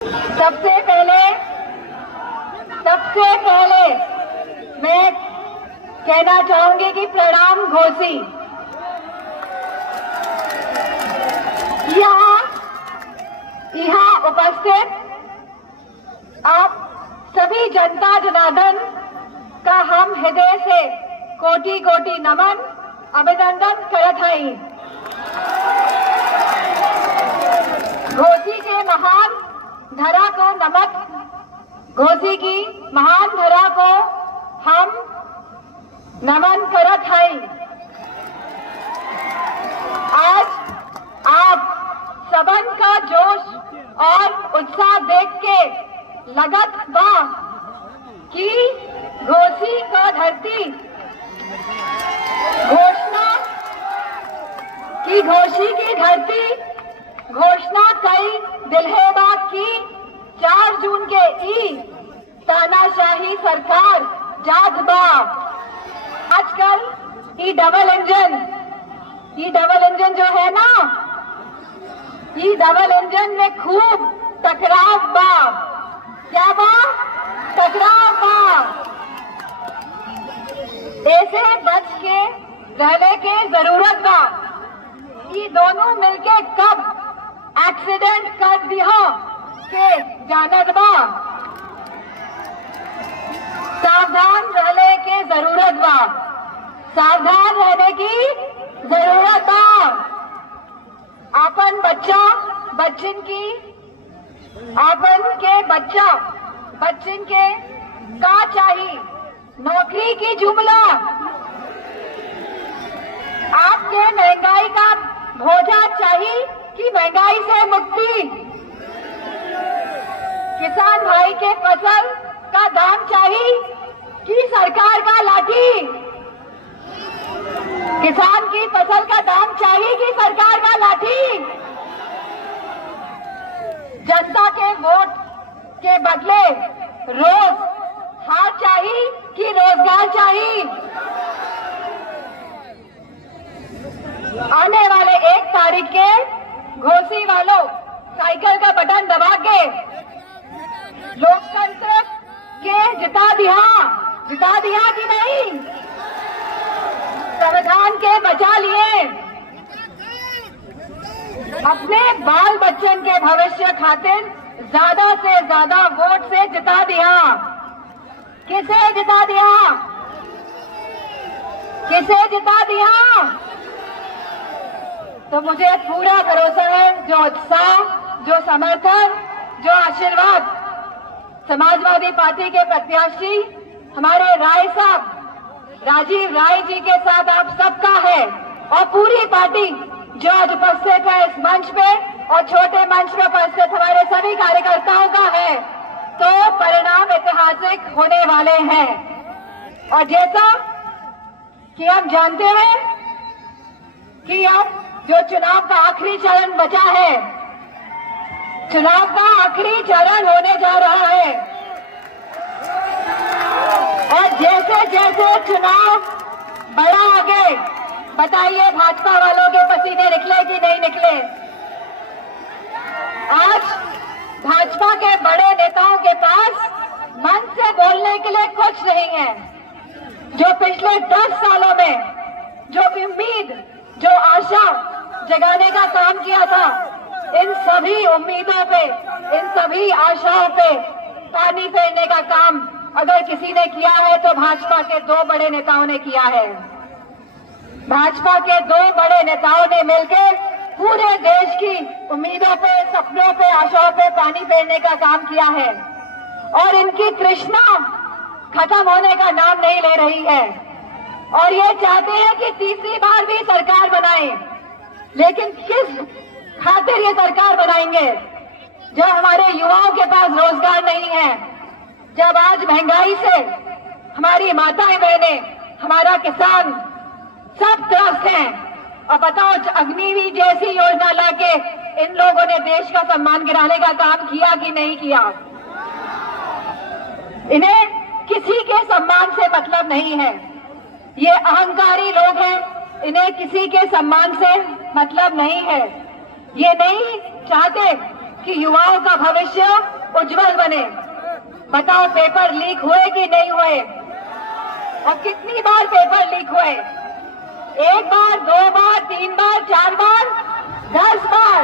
सबसे पहले मैं कहना चाहूंगी कि प्रणाम घोसी। यहाँ उपस्थित आप सभी जनता जनार्दन का हम हृदय से कोटि कोटि नमन अभिनंदन करत हई। घोसी के महान धरा को नमन, घोसी की महान धरा को हम नमन करत हई। आज आप सबन का जोश और उत्साह देख के लगत बा कि घोसी का धरती घोसी की धरती घोषणा कई दिल्हेबा की 4 जून के ई तानाशाही सरकार जात बा। आजकल ई डबल इंजन जो है ना, ई डबल इंजन में खूब टकराव बा। क्या बा? टकराव बा। ऐसे बच के रहने के जरूरत बा। ये दोनों मिलके कब एक्सीडेंट कर दिया के जानत बा। सावधान रहने की जरूरत बा। सावधान रहने की जरूरत बा। आपन बच्चन के का चाहिए? नौकरी की जुमला। आपके महंगाई का भोजा चाहिए कि महंगाई से मुक्ति? किसान भाई के फसल का दाम चाहिए कि सरकार का लाठी? किसान की फसल का दाम चाहिए कि सरकार का लाठी? जनता के वोट के बदले रोज हार चाहिए कि रोजगार चाहिए? आने वाले 1 तारीख के घोसी वालों साइकिल का बटन दबा के लोकतंत्र के जिता दिया कि नहीं? संविधान के बचा लिए। अपने बाल बच्चन के भविष्य खातिर ज्यादा से ज्यादा वोट से जिता दिया। किसे जिता दिया? किसे जिता दिया? तो मुझे पूरा भरोसा है, जो उत्साह, जो समर्थन, जो आशीर्वाद समाजवादी पार्टी के प्रत्याशी हमारे राजीव राय जी के साथ आप सबका है, और पूरी पार्टी जो आज उपस्थित है इस मंच पे और छोटे मंच पे उपस्थित हमारे सभी कार्यकर्ताओं का है, तो परिणाम ऐतिहासिक होने वाले हैं। और जैसा कि हम जानते हैं कि अब जो चुनाव का आखिरी चरण बचा है, चुनाव का आखिरी चरण होने जा रहा है, और जैसे जैसे चुनाव बढ़ा आगे, बताइए भाजपा वालों के पसीने निकले कि नहीं निकले? आज भाजपा के बड़े नेताओं के पास मन से बोलने के लिए कुछ नहीं है। जो पिछले 10 सालों में जो उम्मीद, जो आशा जगाने का काम किया था, इन सभी उम्मीदों पे, इन सभी आशाओं पे पानी फेरने का काम अगर किसी ने किया है तो भाजपा के 2 बड़े नेताओं ने किया है। भाजपा के 2 बड़े नेताओं ने मिलकर पूरे देश की उम्मीदों पे, सपनों पे, आशाओं पे पानी फेरने का काम किया है, और इनकी तृष्णा खत्म होने का नाम नहीं ले रही है। और ये चाहते हैं कि तीसरी बार भी सरकार बनाएं, लेकिन किस खातिर ये सरकार बनाएंगे जब हमारे युवाओं के पास रोजगार नहीं है, जब आज महंगाई से हमारी माताएं बहनें, हमारा किसान सब त्रस्त हैं। और बताओ, अग्निवीर जैसी योजना लाके इन लोगों ने देश का सम्मान गिराने का काम किया कि नहीं किया? इन्हें किसी के सम्मान से मतलब नहीं है। ये अहंकारी लोग हैं, इन्हें किसी के सम्मान से मतलब नहीं है। ये नहीं चाहते कि युवाओं का भविष्य उज्जवल बने। बताओ पेपर लीक हुए कि नहीं हुए? और कितनी बार पेपर लीक हुए? 1 बार, 2 बार, 3 बार, 4 बार, 10 बार।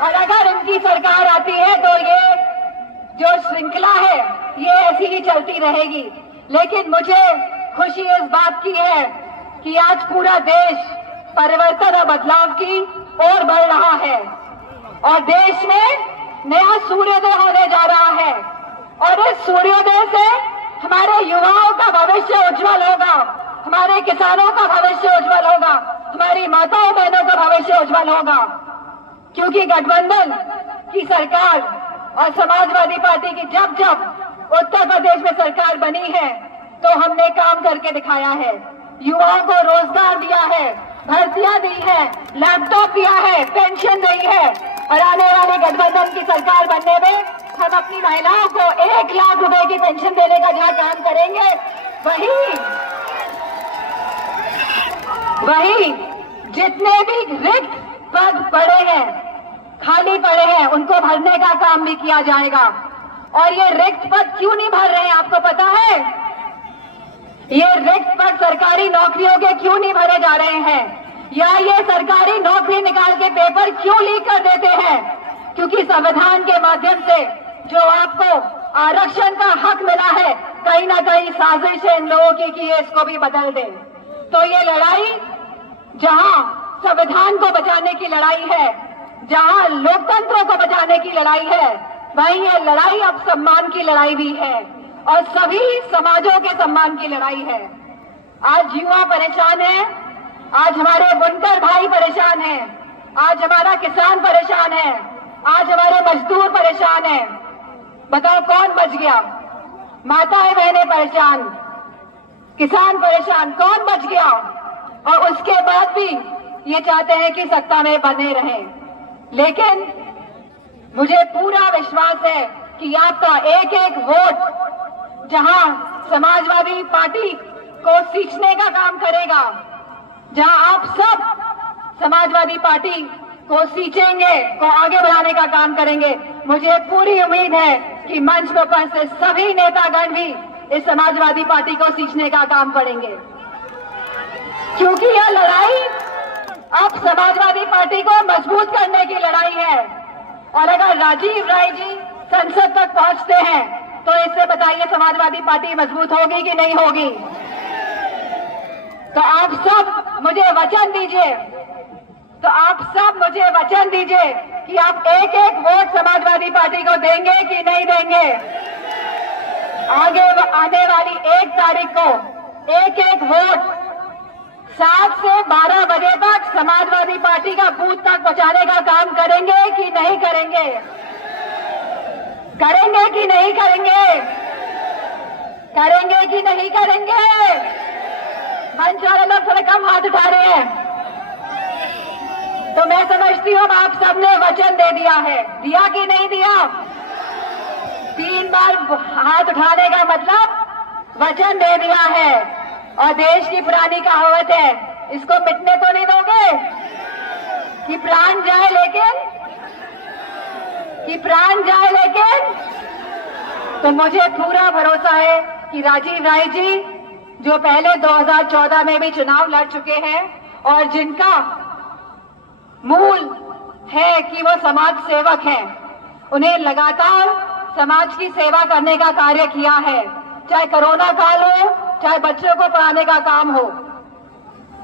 और अगर उनकी सरकार आती है तो ये जो श्रृंखला है ये ऐसी ही चलती रहेगी। लेकिन मुझे खुशी इस बात की है कि आज पूरा देश परिवर्तन और बदलाव की ओर बढ़ रहा है और देश में नया सूर्योदय होने जा रहा है। और इस सूर्योदय से हमारे युवाओं का भविष्य उज्जवल होगा, हमारे किसानों का भविष्य उज्जवल होगा, हमारी माताओं बहनों का भविष्य उज्जवल होगा। क्योंकि गठबंधन की सरकार और समाजवादी पार्टी की जब जब उत्तर प्रदेश में सरकार बनी है तो हमने काम करके दिखाया है। युवाओं को रोजगार दिया है, भर्तियां दी है, लैपटॉप दिया है, पेंशन दी है। और आने वाली गठबंधन की सरकार बनने में हम अपनी महिलाओं को 1 लाख रुपए की पेंशन देने का जहां काम करेंगे, वही जितने भी रिक्त पद पड़े हैं, खाली पड़े हैं, उनको भरने का काम भी किया जाएगा। और ये रिक्त पद क्यों नहीं भर रहे हैं आपको पता है? ये रिक्त पद सरकारी नौकरियों के क्यों नहीं भरे जा रहे हैं? या ये सरकारी नौकरी निकाल के पेपर क्यों लीक कर देते हैं? क्योंकि संविधान के माध्यम से जो आपको आरक्षण का हक मिला है, कहीं ना कहीं साजिश है इन लोगों की कि ये इसको भी बदल दे। तो ये लड़ाई जहां संविधान को बचाने की लड़ाई है, जहां लोकतंत्र को बचाने की लड़ाई है, वहीं ये लड़ाई अब सम्मान की लड़ाई भी है और सभी समाजों के सम्मान की लड़ाई है। आज युवा परेशान है, आज हमारे बुनकर भाई परेशान हैं, आज हमारा किसान परेशान है, आज हमारे मजदूर परेशान हैं। बताओ कौन बच गया? माताएं बहनें परेशान, किसान परेशान, कौन बच गया? और उसके बाद भी ये चाहते हैं कि सत्ता में बने रहें। लेकिन मुझे पूरा विश्वास है कि आपका एक एक वोट जहां समाजवादी पार्टी को सींचने का काम करेगा, जहां आप सब समाजवादी पार्टी को सींचेंगे, को आगे बढ़ाने का काम करेंगे, मुझे पूरी उम्मीद है कि मंच पर उपस्थित सभी नेतागण भी इस समाजवादी पार्टी को सींचने का काम करेंगे। क्योंकि यह लड़ाई अब समाजवादी पार्टी को मजबूत करने की लड़ाई है। और अगर राजीव राय जी संसद तक पहुंचते हैं तो इससे बताइए समाजवादी पार्टी मजबूत होगी कि नहीं होगी? तो आप सब मुझे वचन दीजिए, कि आप एक एक वोट समाजवादी पार्टी को देंगे कि नहीं देंगे? आगे आने वाली 1 तारीख को एक एक वोट 7 से 12 बजे तक समाजवादी पार्टी का बूथ तक पहुंचाने का काम करेंगे कि नहीं करेंगे? करेंगे कि नहीं करेंगे? करेंगे कि नहीं करेंगे? मंच वाले लोग थोड़ा कम हाथ उठा रहे हैं। तो मैं समझती हूँ आप सबने वचन दे दिया है, दिया कि नहीं दिया? 3 बार हाथ उठाने का मतलब वचन दे दिया है। और देश की पुरानी कहावत है, इसको मिटने तो नहीं दोगे कि प्राण जाए लेकिन तो मुझे पूरा भरोसा है कि राजीव राय जी जो पहले 2014 में भी चुनाव लड़ चुके हैं और जिनका मूल है कि वो समाज सेवक हैं, उन्हें लगातार समाज की सेवा करने का कार्य किया है, चाहे कोरोना काल हो, चाहे बच्चों को पढ़ाने का काम हो।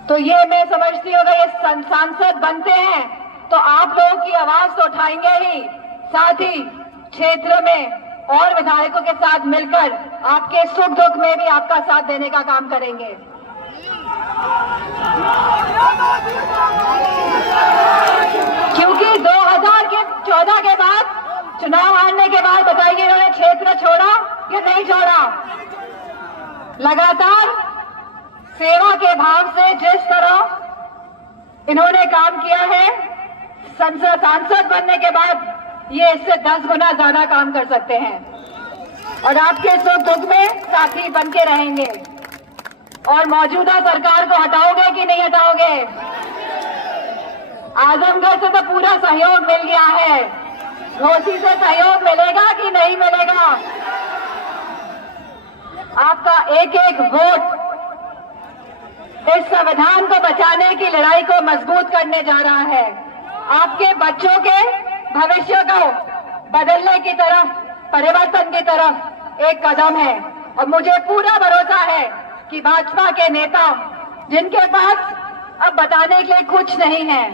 तो ये मैं समझती हूँ अगर ये सांसद बनते हैं तो आप लोगों की आवाज तो उठाएंगे ही, साथ ही क्षेत्र में और विधायकों के साथ मिलकर आपके सुख दुख में भी आपका साथ देने का काम करेंगे। क्योंकि 2014 के बाद चुनाव हारने के बाद बताइए इन्होंने क्षेत्र छोड़ा या नहीं छोड़ा? लगातार सेवा के भाव से जिस तरह इन्होंने काम किया है, सांसद बनने के बाद ये इससे 10 गुना ज्यादा काम कर सकते हैं और आपके सुख दुख में साथी बन के रहेंगे। और मौजूदा सरकार को हटाओगे कि नहीं हटाओगे? आजमगढ़ से तो पूरा सहयोग मिल गया है, घोसी से सहयोग मिलेगा कि नहीं मिलेगा? आपका एक एक वोट इस संविधान को बचाने की लड़ाई को मजबूत करने जा रहा है। आपके बच्चों के भविष्य को बदलने की तरफ, परिवर्तन की तरफ एक कदम है। और मुझे पूरा भरोसा है कि भाजपा के नेता, जिनके पास अब बताने के लिए कुछ नहीं है,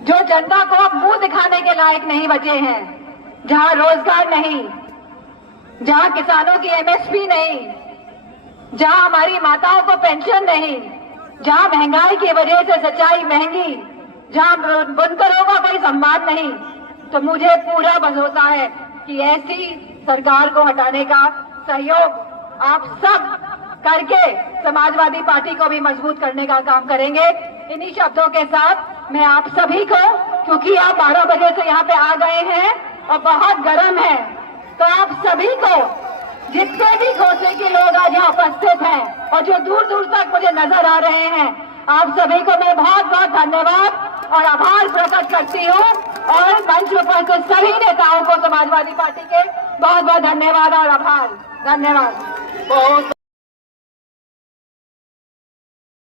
जो जनता को अब मुंह दिखाने के लायक नहीं बचे हैं, जहां रोजगार नहीं, जहां किसानों की एमएसपी नहीं, जहां हमारी माताओं को पेंशन नहीं, जहां महंगाई की वजह से सिंचाई महंगी, जहां बुनकरों का कोई सम्मान नहीं, तो मुझे पूरा भरोसा है कि ऐसी सरकार को हटाने का सहयोग आप सब करके समाजवादी पार्टी को भी मजबूत करने का काम करेंगे। इन्हीं शब्दों के साथ मैं आप सभी को, क्योंकि आप 12 बजे से यहाँ पे आ गए हैं और बहुत गर्म है, तो आप सभी को, जितने भी घोसी के लोग आज यहाँ उपस्थित हैं और जो दूर दूर तक मुझे नजर आ रहे हैं, आप सभी को मैं बहुत बहुत धन्यवाद और आभार प्रकट करती हूँ। और मंच पर उपस्थित सभी नेताओं को समाजवादी पार्टी के बहुत बहुत धन्यवाद और आभार। धन्यवाद। बहुत